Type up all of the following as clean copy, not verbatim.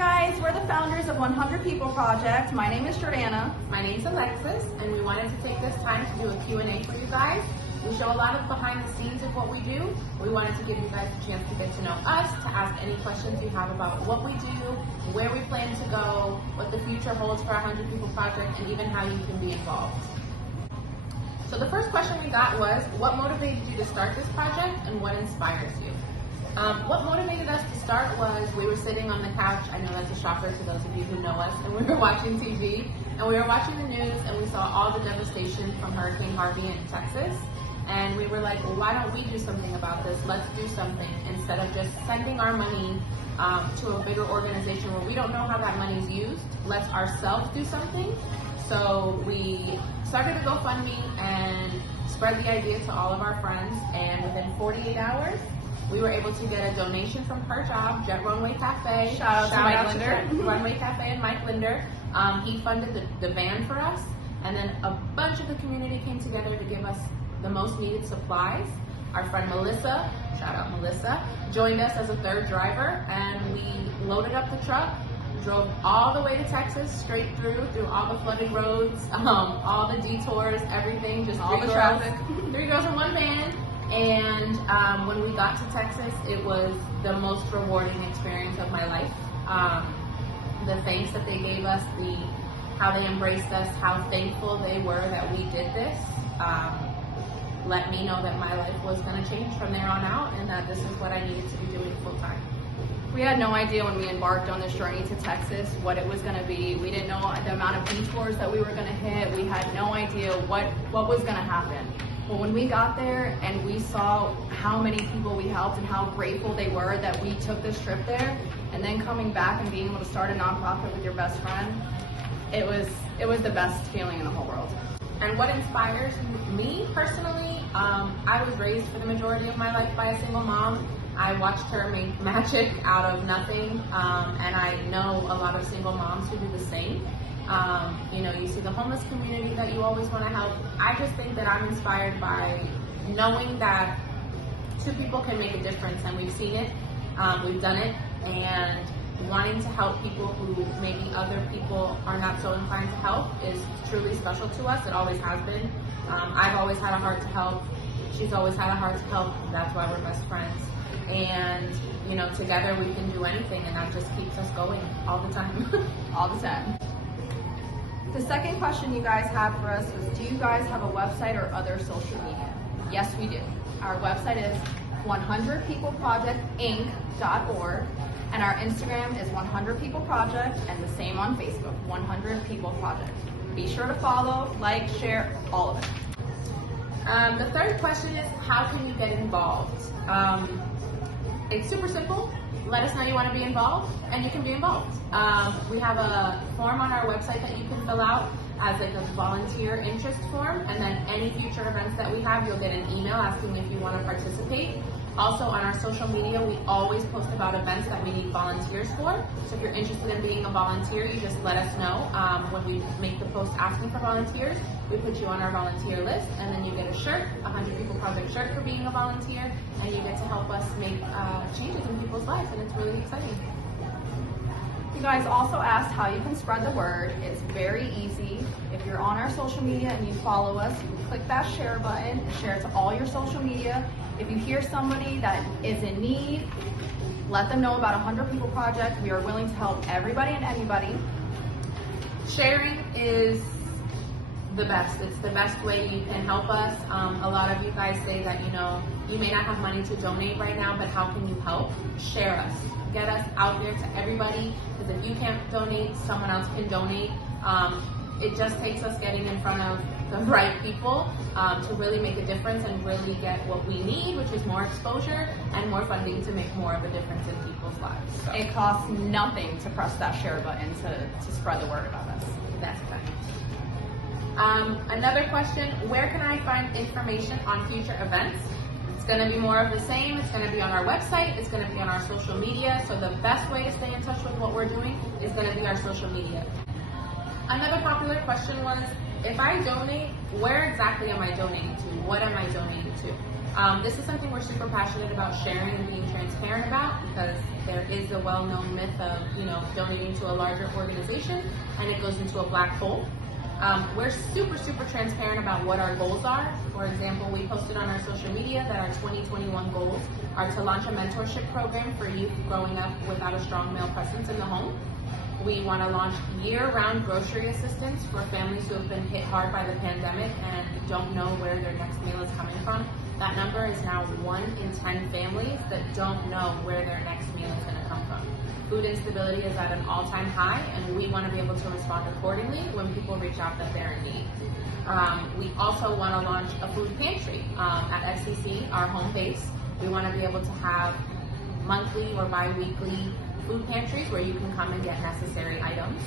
guys, we're the founders of 100 People Project. My name is Jordana. My name's Alexis, and we wanted to take this time to do a Q&A for you guys. We show a lot of behind the scenes of what we do. We wanted to give you guys a chance to get to know us, to ask any questions you have about what we do, where we plan to go, what the future holds for our 100 People Project, and even how you can be involved. So the first question we got was, what motivated you to start this project and what inspires you? What motivated us to start was we were sitting on the couch. I know that's a shocker to those of you who know us, and we were watching TV, and we were watching the news, and we saw all the devastation from Hurricane Harvey in Texas. And we were like, well, why don't we do something about this? Let's do something instead of just sending our money to a bigger organization where we don't know how that money is used. Let's ourselves do something. So we started a GoFundMe and spread the idea to all of our friends. And within 48 hours, we were able to get a donation from her job, Jet Runway Cafe. Shout out to Mike Linder. Jet Runway Cafe and Mike Linder. He funded the van for us. And then a bunch of the community came together to give us the most needed supplies. Our friend Melissa, shout out Melissa, joined us as a third driver, and we loaded up the truck, drove all the way to Texas, straight through all the flooded roads, all the detours, everything, just all the traffic. 3 girls in one van. And when we got to Texas, it was the most rewarding experience of my life. The thanks that they gave us, how they embraced us, how thankful they were that we did this. Let me know that my life was going to change from there on out, and that this is what I needed to be doing full time. We had no idea when we embarked on this journey to Texas what it was going to be. We didn't know the amount of detours that we were going to hit. We had no idea what was going to happen. But when we got there and we saw how many people we helped and how grateful they were that we took this trip there, and then coming back and being able to start a nonprofit with your best friend, it was the best feeling in the whole world. And what inspires me personally, I was raised for the majority of my life by a single mom. I watched her make magic out of nothing, and I know a lot of single moms who do the same. You see the homeless community that you always want to help. I just think that I'm inspired by knowing that 2 people can make a difference, and we've seen it, we've done it, and wanting to help people who maybe other people are not so inclined to help is truly special to us. It always has been. I've always had a heart to help. She's always had a heart to help. That's why we're best friends. And, together we can do anything, and that just keeps us going all the time. All the time. The second question you guys had for us was, do you guys have a website or other social media? Yes, we do. Our website is 100peopleprojectinc.org. And our Instagram is 100 People Project, and the same on Facebook, 100 People Project. Be sure to follow, like, share, all of it. The third question is, how can you get involved? It's super simple. Let us know you want to be involved, and you can be involved. We have a form on our website that you can fill out as like a volunteer interest form, and then any future events that we have, you'll get an email asking if you want to participate. Also, on our social media, we always post about events that we need volunteers for. So if you're interested in being a volunteer, you just let us know. When we make the post asking for volunteers, we put you on our volunteer list, and then you get a shirt, a 100 People Project shirt for being a volunteer, and you get to help us make changes in people's lives, and it's really exciting. You guys also asked how you can spread the word. It's very easy. If you're on our social media and you follow us, you can click that share button and share it to all your social media. If you hear somebody that is in need, let them know about 100 People Project. We are willing to help everybody and anybody. Sharing is the best. It's the best way you can help us. A lot of you guys say that, you may not have money to donate right now, but how can you help? Share us. Get us out there to everybody, because if you can't donate, someone else can donate. It just takes us getting in front of the right people to really make a difference and really get what we need, which is more exposure and more funding to make more of a difference in people's lives. So. It costs nothing to press that share button to spread the word about us. That's correct. Another question, where can I find information on future events? It's going to be more of the same. It's going to be on our website. It's going to be on our social media. So the best way to stay in touch with what we're doing is going to be our social media. Another popular question was, if I donate, where exactly am I donating to? What am I donating to? This is something we're super passionate about sharing and being transparent about, because there is a well-known myth of, donating to a larger organization and it goes into a black hole. We're super transparent about what our goals are. For example, we posted on our social media that our 2021 goals are to launch a mentorship program for youth growing up without a strong male presence in the home. We want to launch year-round grocery assistance for families who have been hit hard by the pandemic and don't know where their next meal is coming from. That number is now 1 in 10 families that don't know where their next meal is going to come from. Food instability is at an all-time high, and we want to be able to respond accordingly when people reach out that they're in need. We also want to launch a food pantry at FCC, our home base. We want to be able to have monthly or bi-weekly food pantries where you can come and get necessary items.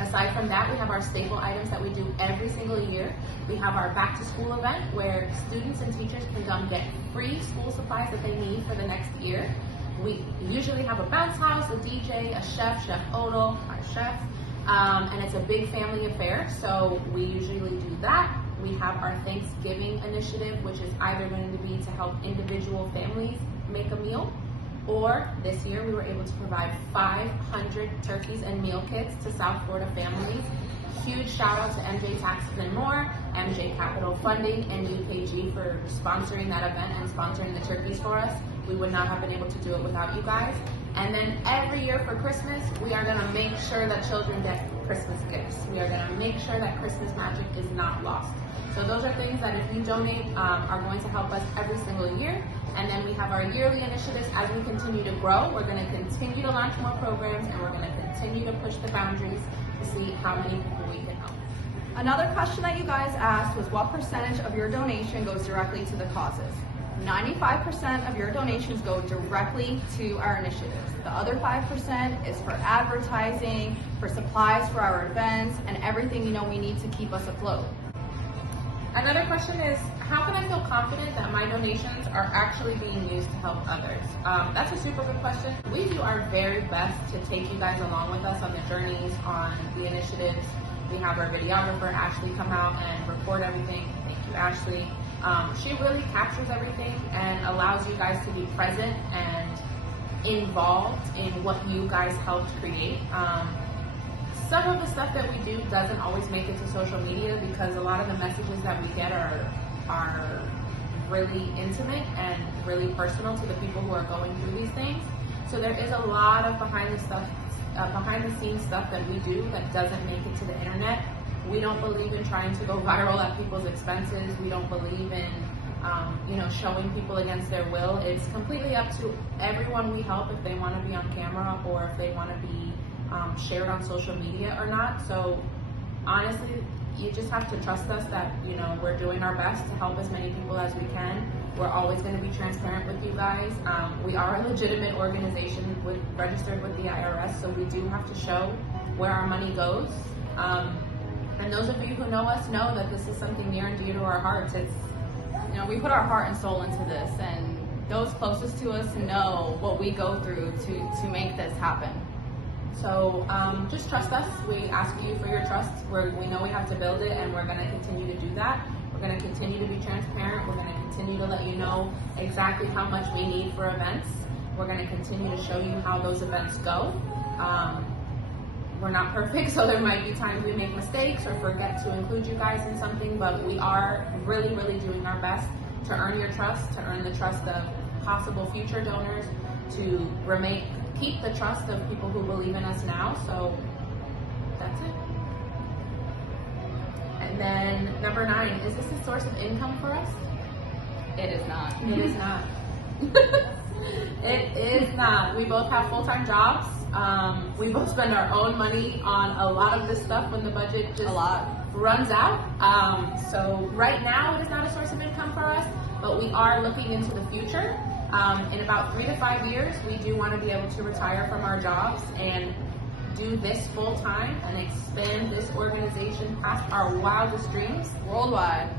Aside from that, we have our staple items that we do every single year. We have our back to school event where students and teachers can come get free school supplies that they need for the next year. We usually have a bounce house, a DJ, a chef, Chef Odell, our chef, and it's a big family affair, so we usually do that. We have our Thanksgiving initiative, which is either going to be to help individual families make a meal, or this year we were able to provide 500 turkeys and meal kits to South Florida families. Huge shout out to MJ Taxes and More, MJ Capital Funding, and UKG for sponsoring that event and sponsoring the turkeys for us. We would not have been able to do it without you guys. And then every year for Christmas, we are going to make sure that children get Christmas gifts. We are going to make sure that Christmas magic is not lost. So those are things that if you donate are going to help us every single year. And then we have our yearly initiatives. As we continue to grow, we're going to continue to launch more programs, and we're going to continue to push the boundaries to see how many people we can help. Another question that you guys asked was what percentage of your donation goes directly to the causes? 95% of your donations go directly to our initiatives. The other 5% is for advertising, for supplies for our events, and everything we need to keep us afloat. Another question is, how can I feel confident that my donations are actually being used to help others? That's a super good question. We do our very best to take you guys along with us on the journeys, on the initiatives. We have our videographer, Ashley, come out and record everything. Thank you, Ashley. She really captures everything and allows you guys to be present and involved in what you guys helped create. Some of the stuff that we do doesn't always make it to social media because a lot of the messages that we get are really intimate and really personal to the people who are going through these things. So there is a lot of behind the scenes stuff that we do that doesn't make it to the internet. We don't believe in trying to go viral at people's expenses. We don't believe in showing people against their will. It's completely up to everyone we help if they want to be on camera or if they want to be shared on social media or not. So honestly, you just have to trust us that we're doing our best to help as many people as we can. We're always going to be transparent with you guys. We are a legitimate organization registered with the IRS, so we do have to show where our money goes. And those of you who know us know that this is something near and dear to our hearts. It's we put our heart and soul into this, and those closest to us know what we go through to make this happen. So just trust us. We ask you for your trust. We know we have to build it, and we're going to continue to do that. We're going to continue to be transparent. We're going to continue to let you know exactly how much we need for events. We're going to continue to show you how those events go. We're not perfect, so there might be times we make mistakes or forget to include you guys in something, but we are really doing our best to earn your trust, to earn the trust of possible future donors, to keep the trust of people who believe in us now. So that's it. And then number 9, is this a source of income for us? It is not. It is not. It is not. We both have full-time jobs. We both spend our own money on a lot of this stuff when the budget just runs out. So right now it is not a source of income for us, but we are looking into the future. In about 3 to 5 years, we do want to be able to retire from our jobs and do this full time and expand this organization past our wildest dreams. Worldwide.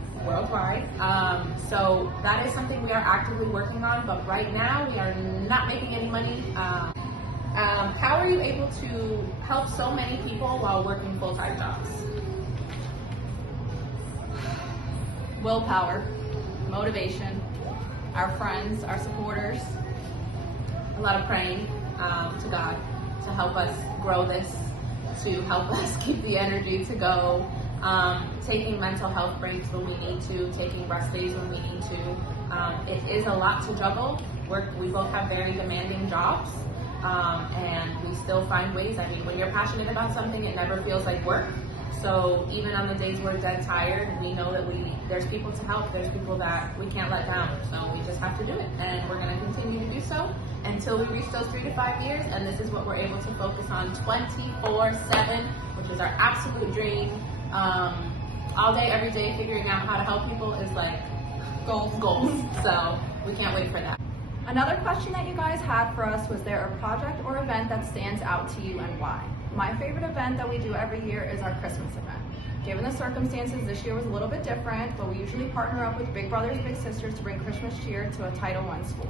So that is something we are actively working on, but right now we are not making any money. How are you able to help so many people while working full-time jobs? willpower, motivation, our friends, our supporters, a lot of praying to God to help us grow this, to help us keep the energy to go, taking mental health breaks when we need to, taking rest days when we need to. It is a lot to juggle. We both have very demanding jobs, and we still find ways. I mean, when you're passionate about something, it never feels like work. So even on the days we're dead tired, we know that there's people to help, there's people that we can't let down. So we just have to do it, and we're going to continue to do so until we reach those 3 to 5 years. And this is what we're able to focus on 24/7, which is our absolute dream. All day, every day, figuring out how to help people is like goals. So we can't wait for that. Another question that you guys had for us was, there a project or event that stands out to you and why? My favorite event that we do every year is our Christmas event. Given the circumstances, this year was a little bit different, but we usually partner up with Big Brothers Big Sisters to bring Christmas cheer to a Title I school.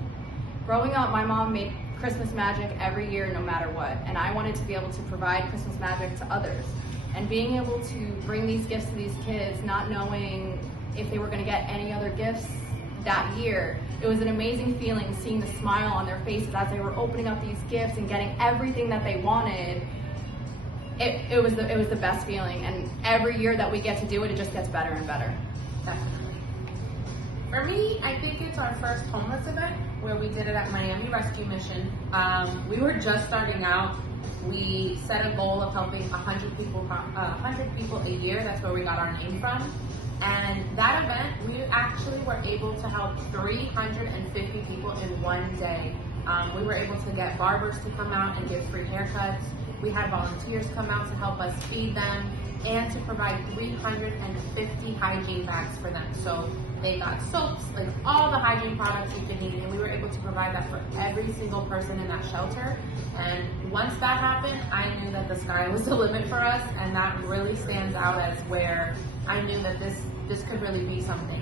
Growing up, my mom made Christmas magic every year no matter what, and I wanted to be able to provide Christmas magic to others. And being able to bring these gifts to these kids, not knowing if they were going to get any other gifts that year, it was an amazing feeling seeing the smile on their faces as they were opening up these gifts and getting everything that they wanted. It was the best feeling, and every year that we get to do it, it just gets better and better. Definitely. For me, I think it's our first homeless event where we did it at Miami Rescue Mission. We were just starting out. We set a goal of helping 100 people a year. That's where we got our name from. And that event, we actually were able to help 350 people in one day. We were able to get barbers to come out and give free haircuts. We had volunteers come out to help us feed them and to provide 350 hygiene bags for them. So they got soaps, like all the hygiene products you could need, and we were able to provide that for every single person in that shelter. And once that happened, I knew that the sky was the limit for us, and that really stands out as where I knew that this could really be something.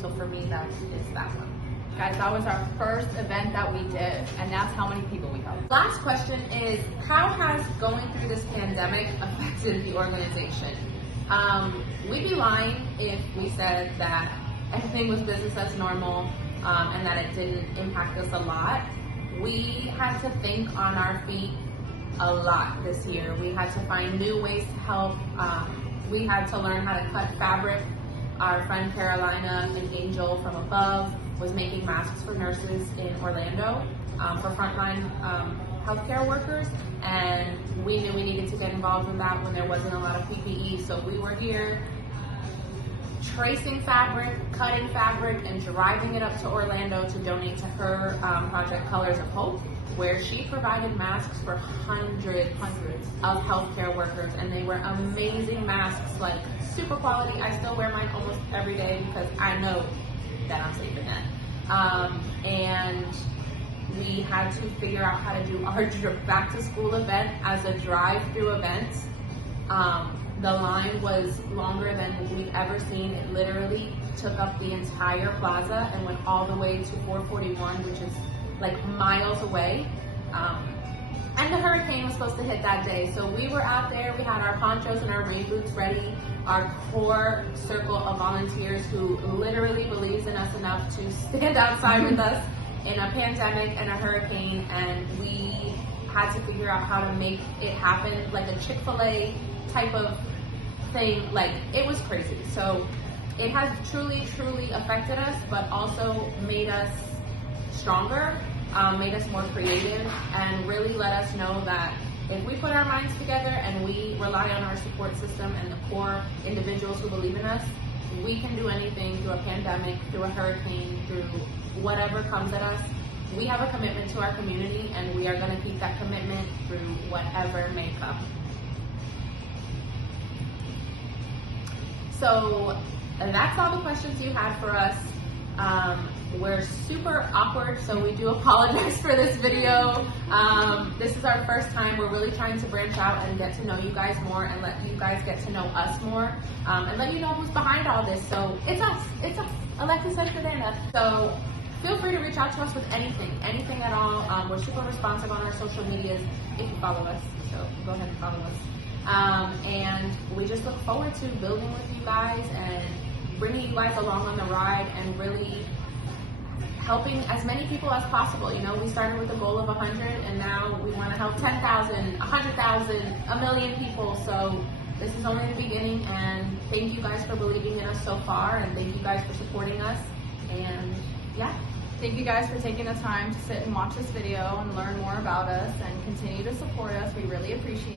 So for me, it's that one. Guys, that was our first event that we did, and that's how many people we helped. Last question is, how has going through this pandemic affected the organization? We'd be lying if we said that everything was business as normal and that it didn't impact us a lot. We had to think on our feet a lot this year. We had to find new ways to help. We had to learn how to cut fabric. Our friend Carolina and Angel from Above was making masks for nurses in Orlando for frontline healthcare workers, and we knew we needed to get involved in that when there wasn't a lot of PPE. So we were here tracing fabric, cutting fabric, and driving it up to Orlando to donate to her project Colors of Hope, where she provided masks for hundreds of healthcare workers, and they were amazing masks, like super quality. I still wear mine almost every day because I know that I'm safe in that. And we had to figure out how to do our back to school event as a drive-through event. The line was longer than we've ever seen. It literally took up the entire plaza and went all the way to 441, which is like miles away. And the hurricane was supposed to hit that day. So we were out there, we had our ponchos and our rain boots ready, our core circle of volunteers who literally believes in us enough to stand outside with us in a pandemic and a hurricane, and we had to figure out how to make it happen, like a Chick-fil-A type of thing. Like, it was crazy. So it has truly, truly affected us, but also made us stronger, made us more creative, and really let us know that if we put our minds together and we rely on our support system and the core individuals who believe in us, we can do anything through a pandemic, through a hurricane, through whatever comes at us. We have a commitment to our community, and we are going to keep that commitment through whatever may come. So that's all the questions you had for us. We're super awkward, so we do apologize for this video. This is our first time. We're really trying to branch out and get to know you guys more and let you guys get to know us more, and let you know who's behind all this. So it's us. It's us. Alexis and Fernanda. So feel free to reach out to us with anything at all. We're super responsive on our social medias if you follow us. So go ahead and follow us. And we just look forward to building with you guys and bringing you guys along on the ride and really helping as many people as possible. You know, we started with a goal of 100 and now we want to help 10,000, 100,000, a million people. So this is only the beginning, and thank you guys for believing in us so far, and thank you guys for supporting us. And yeah. Thank you guys for taking the time to sit and watch this video and learn more about us and continue to support us. We really appreciate it.